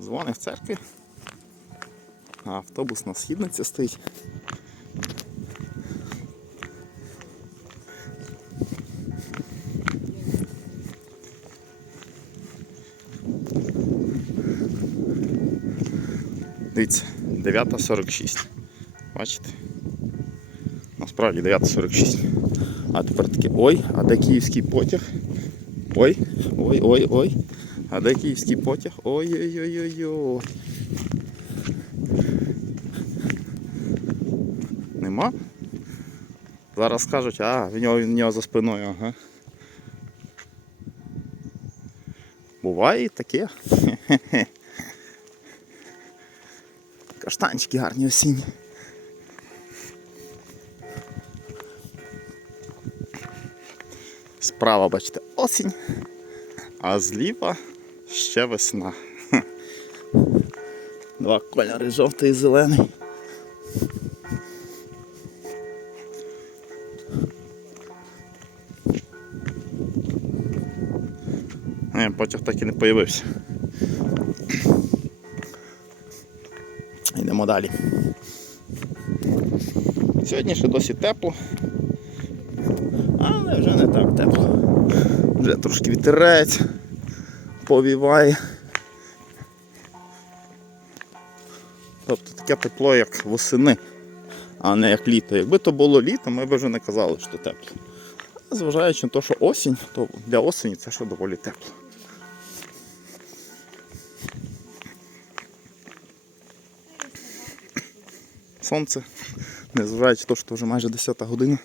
Дзвони в церкві. А автобус на східниці стоїть. Дивіться, 9.46. Бачите? Насправді 9.46. А тепер таке, ой, а де київський потяг? Ой, ой, ой, ой. А де київський потяг? Ой-ой-ой-ой-ой. Нема? Зараз скажуть, а, в нього, в нього за спиною, ага. Буває і таке. Каштанчики гарні осінні. Справа, бачите, осінь, а зліва ще весна. Два кольори жовтий і зелений. Не, потяг так і не появився. Йдемо далі. Сьогодні ще досі тепло, але вже не так тепло. Вже трошки вітерець, повіває. Тобто таке тепло, як восени, а не як літо. Якби то було літо, ми б вже не казали, що тепло. А зважаючи на те, що осінь, то для осені це ще доволі тепло. Сонце, незважаючи на те, що вже майже 10 година,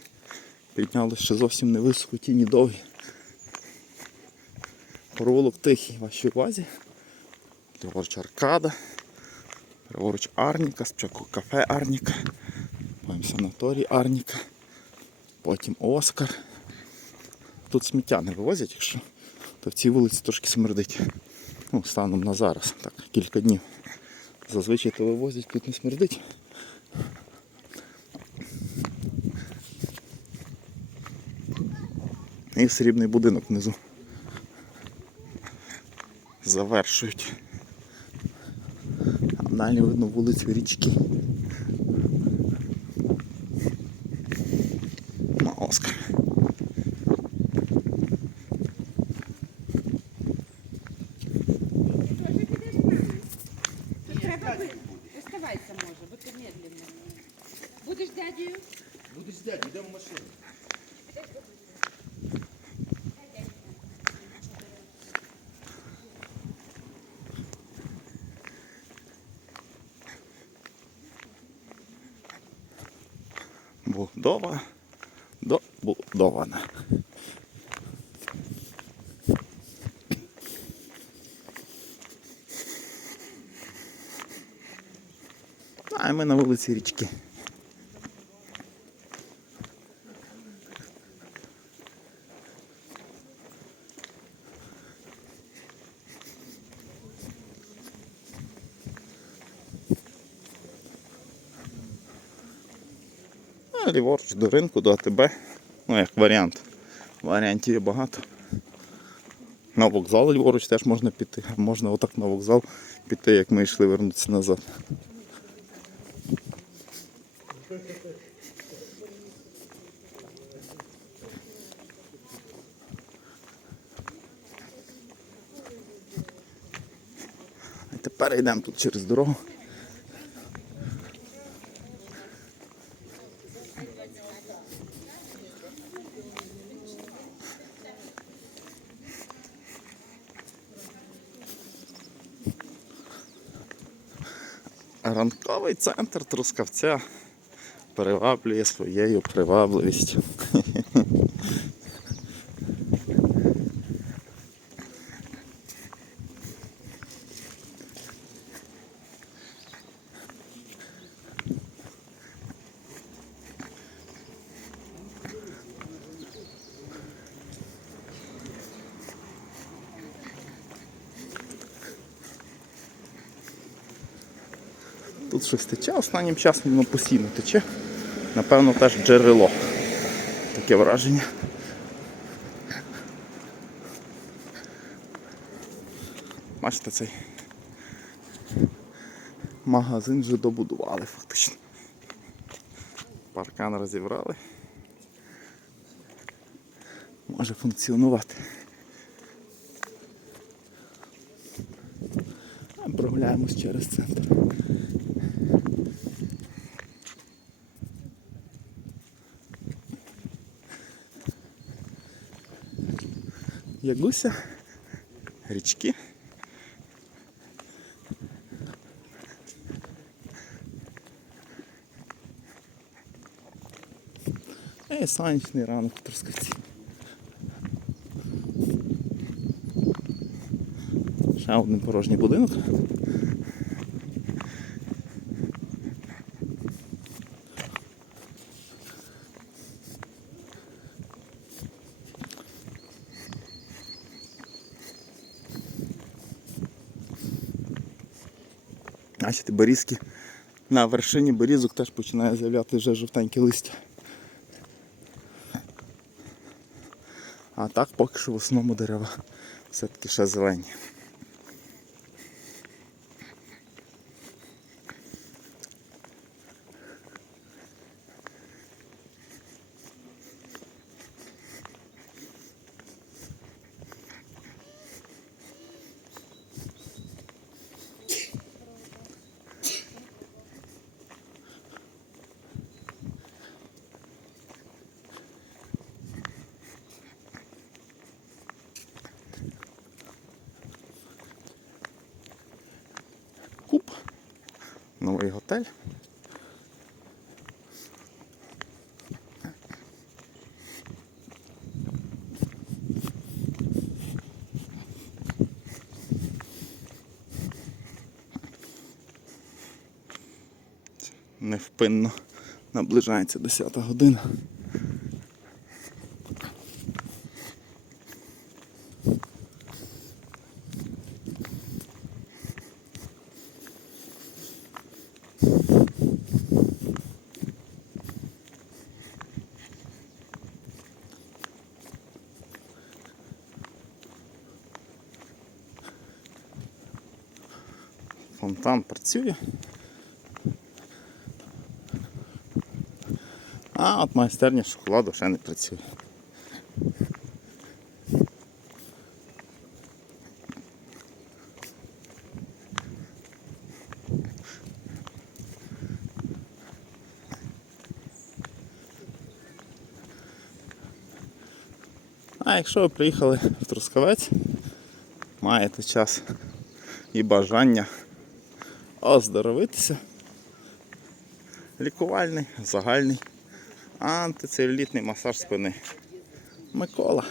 підняли ще зовсім невисоко тіні довгі. Проволок тихий в вашій увазі. Ліворуч аркада, праворуч Арніка, спочатку кафе Арніка, потім санаторій Арніка, потім Оскар. Тут сміття не вивозять, якщо то в цій вулиці трошки смердить. Ну, станом на зараз, так, кілька днів. Зазвичай то вивозять, тут не смердить. І срібний будинок внизу. Завершують. А далі видно вулицю річки. На Оскар. Оставайся може, бо ти медленно. Будеш дядею? Будеш дядю, йдемо в машину. Будова добудована. А ми на вулиці річки. А ліворуч до ринку, до АТБ. Ну, як варіант. Варіантів є багато. На вокзал ліворуч теж можна піти. Можна отак на вокзал піти, як ми йшли вернутися назад. А тепер йдемо тут через дорогу. Ранковий центр Трускавця приваблює своєю привабливістю. Тут щось тече, останнім часом воно постійно тече. Напевно, теж джерело. Таке враження. Бачите цей магазин вже добудували фактично. Паркан розібрали. Може функціонувати. Прогуляємось через центр. Ягуся, річки. Е, сонячний ранок в Трускавці. Ще один порожній будинок. Бачите, борізки на вершині борізок теж починає з'являти вже жовтенькі листя. А так поки що в основному дерева все-таки ще зелені. Новий готель. Невпинно наближається 10 година. Фонтан працює. А от майстерня шоколаду ще не працює. А якщо ви приїхали в Трускавець, маєте час і бажання оздоровитися, лікувальний, загальний антицелюлітний масаж спини. Микола.